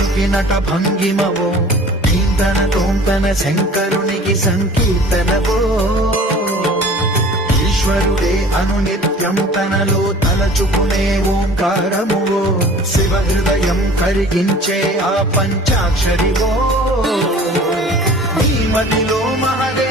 రాజుకి నట భంగిమవో కీర్తన తోంతన శంకరునికి సంకీర్తనవో ఈశ్వరుడే అనునిత్యం తనలో తలచుకునే ఓంకారమువో శివ హృదయం కరిగించే ఆ పంచాక్షరివో నీ మదిలో మహదే